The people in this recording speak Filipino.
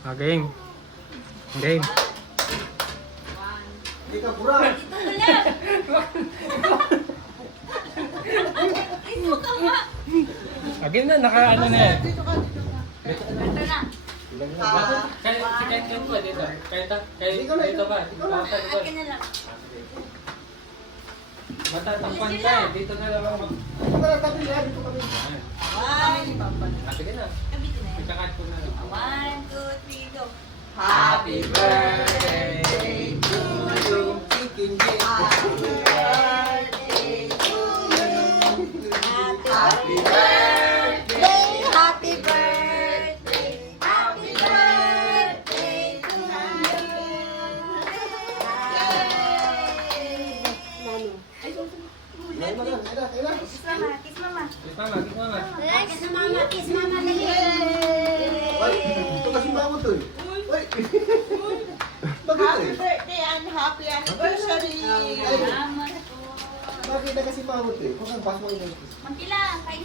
Game. Game. Hindi ka pura. Game na, naka-ano na yan. Dito ka, dito ka. Ito na. Kahit po dito. Dito ba? Akin na lang. Matatampan ka eh. Dito na lang ako. Dito ka lang, tabi yan. Dito kami. Sige na. Kabito na yan. Ikakat ko na lang. 1, 2, 3, go. Happy birthday to you. Kicking Happy birthday to you. Happy birthday. Happy birthday. Happy birthday to you. Ay, mo lang. Ay na. Kiss mama, kiss mama. Kiss mama, kiss mama. Kiss mama, kiss mama. Dali. Ay, ito kasi mamo to eh. Ay. Bakit Happy eh? birthday and happy anniversary! Salamat po. Bakit na kasi mamo to eh? Kung ang pas mo yun. Magkilang, kain